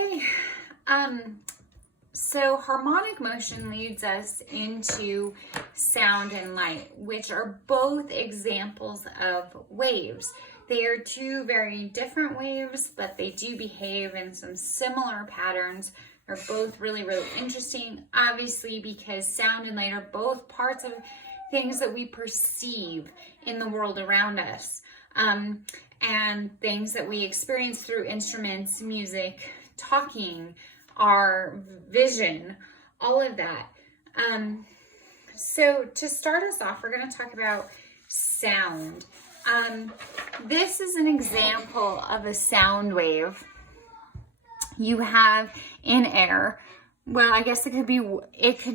Okay, so harmonic motion leads us into sound and light, which are both examples of waves. They are two very different waves, but they do behave in some similar patterns. They're both really, really interesting, obviously, because sound and light are both parts of things that we perceive in the world around us, and things that we experience through instruments, music, talking, our vision, all of that. So to start us off, we're going to talk about sound. This is an example of a sound wave you have in air. Well, I guess it could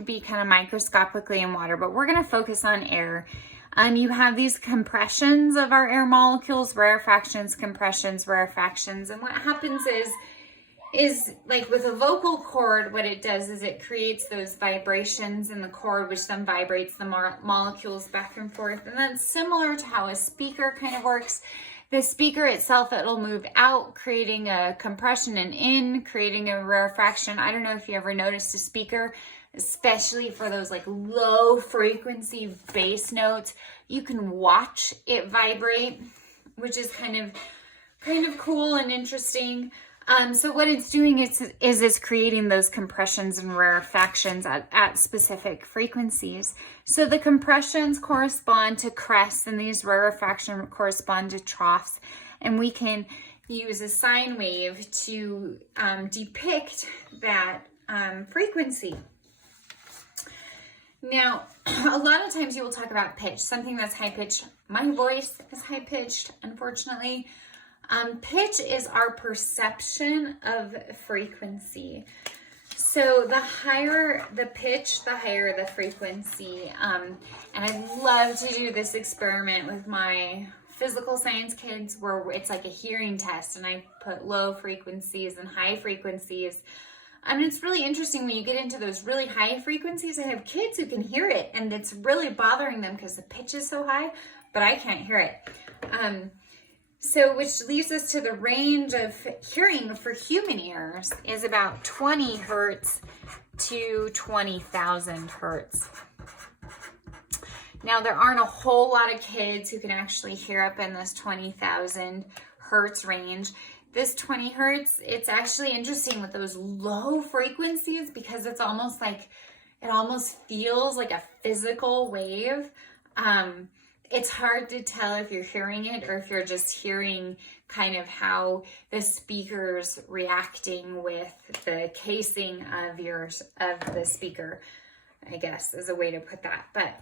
be kind of microscopically in water, but we're going to focus on air. You have these compressions of our air molecules, rarefactions, compressions, rarefactions, and what happens is like with a vocal cord, what it does is it creates those vibrations in the cord, which then vibrates the molecules back and forth. And that's similar to how a speaker kind of works. The speaker itself, it'll move out, creating a compression, and in, creating a rarefaction. I don't know if you ever noticed a speaker, especially for those like low frequency bass notes, you can watch it vibrate, which is kind of cool and interesting. So what it's doing is it's creating those compressions and rarefactions at specific frequencies. So the compressions correspond to crests and these rarefactions correspond to troughs. And we can use a sine wave to depict that frequency. Now, a lot of times you will talk about pitch, something that's high pitched. My voice is high pitched, unfortunately. Pitch is our perception of frequency. So the higher the pitch, the higher the frequency. And I love to do this experiment with my physical science kids where it's like a hearing test and I put low frequencies and high frequencies. And it's really interesting when you get into those really high frequencies. I have kids who can hear it and it's really bothering them because the pitch is so high, but I can't hear it. So which leads us to the range of hearing for human ears is about 20 hertz to 20,000 hertz. Now there aren't a whole lot of kids who can actually hear up in this 20,000 hertz range. This 20 hertz, it's actually interesting with those low frequencies because it's almost like, it almost feels like a physical wave. It's hard to tell if you're hearing it or if you're just hearing kind of how the speaker's reacting with the casing of the speaker, I guess is a way to put that. But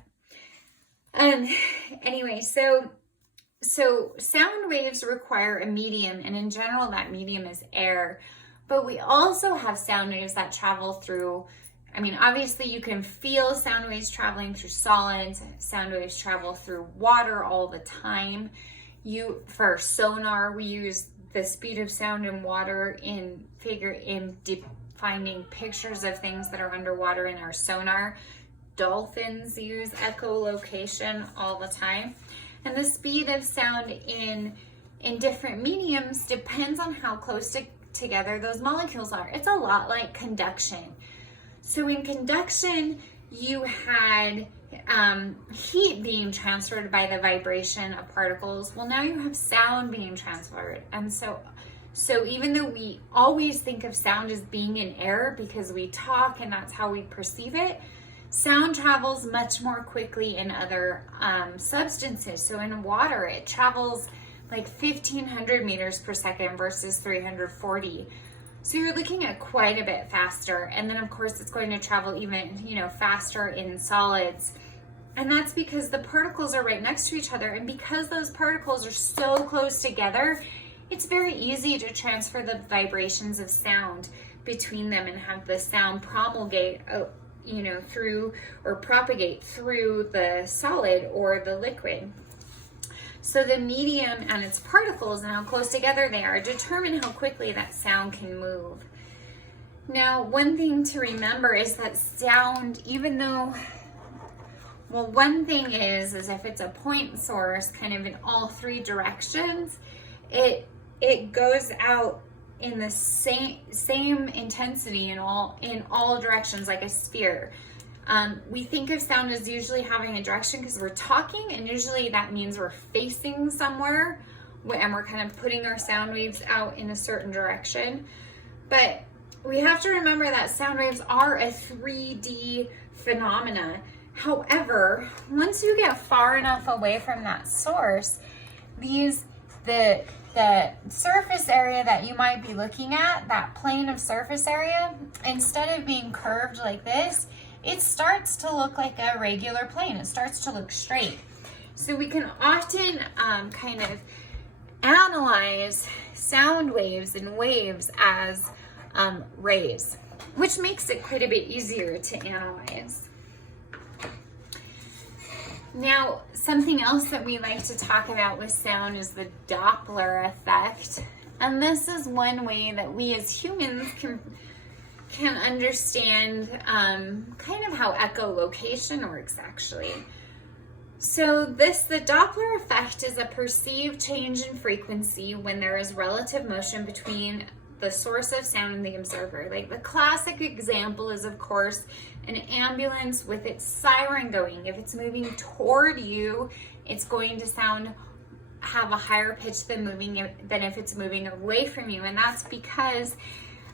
anyway, so sound waves require a medium, and in general that medium is air. But we also have sound waves that travel through, I mean, obviously you can feel sound waves traveling through solids. Sound waves travel through water all the time. For sonar, we use the speed of sound in water in finding pictures of things that are underwater in our sonar. Dolphins use echolocation all the time. And the speed of sound in different mediums depends on how close together those molecules are. It's a lot like conduction. So in conduction, you had heat being transferred by the vibration of particles. Well, now you have sound being transferred. And so even though we always think of sound as being in air because we talk and that's how we perceive it, sound travels much more quickly in other substances. So in water, it travels like 1,500 meters per second versus 340. So you're looking at quite a bit faster. And then of course it's going to travel even, faster in solids. And that's because the particles are right next to each other. And because those particles are so close together, it's very easy to transfer the vibrations of sound between them and have the sound promulgate, through or propagate through the solid or the liquid. So the medium and its particles and how close together they are determine how quickly that sound can move. Now, one thing to remember is that sound, even though, one thing is if it's a point source kind of in all three directions, it goes out in the same intensity in all directions, like a sphere. We think of sound as usually having a direction because we're talking, and usually that means we're facing somewhere and we're kind of putting our sound waves out in a certain direction. But we have to remember that sound waves are a 3D phenomena. However, once you get far enough away from that source, the surface area that you might be looking at, that plane of surface area, instead of being curved like this, it starts to look like a regular plane. It starts to look straight. So we can often kind of analyze sound waves and waves as rays, which makes it quite a bit easier to analyze. Now, something else that we like to talk about with sound is the Doppler effect. And this is one way that we as humans can understand kind of how echolocation works, actually. So the Doppler effect is a perceived change in frequency when there is relative motion between the source of sound and the observer. Like the classic example is, of course, an ambulance with its siren going. If it's moving toward you, it's going to have a higher pitch than if it's moving away from you. And that's because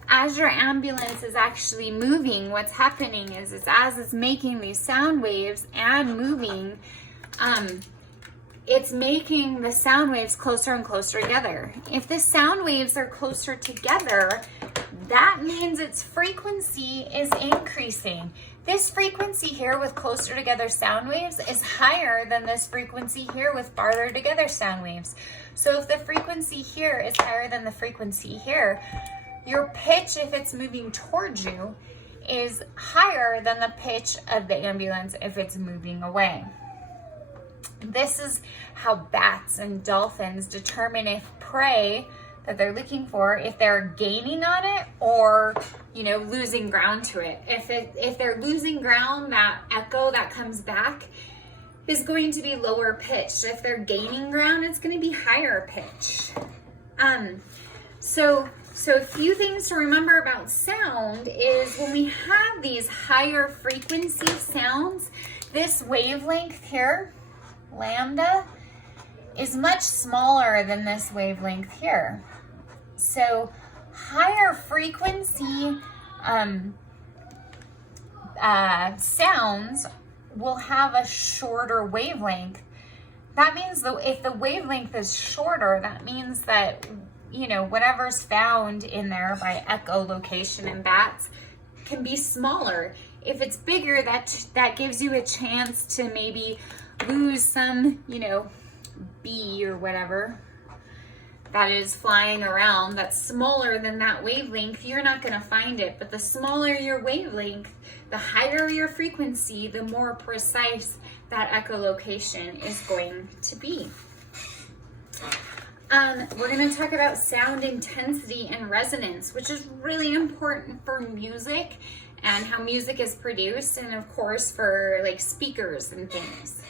as your ambulance is actually moving, what's happening is as it's making these sound waves and moving, it's making the sound waves closer and closer together. If the sound waves are closer together, that means its frequency is increasing. This frequency here with closer together sound waves is higher than this frequency here with farther together sound waves. So if the frequency here is higher than the frequency here, your pitch, if it's moving towards you, is higher than the pitch of the ambulance if it's moving away. This is how bats and dolphins determine if prey that they're looking for, if they're gaining on it or, losing ground to it. If they're losing ground, that echo that comes back is going to be lower pitched. If they're gaining ground, it's going to be higher pitched. So a few things to remember about sound is when we have these higher frequency sounds, this wavelength here, lambda, is much smaller than this wavelength here. So higher frequency sounds will have a shorter wavelength. That means if the wavelength is shorter, that means that whatever's found in there by echolocation in bats can be smaller. If it's bigger, that gives you a chance to maybe lose some, bee or whatever that is flying around that's smaller than that wavelength. You're not going to find it. But the smaller your wavelength, the higher your frequency, the more precise that echolocation is going to be. We're going to talk about sound intensity and resonance, which is really important for music and how music is produced, and of course for like speakers and things.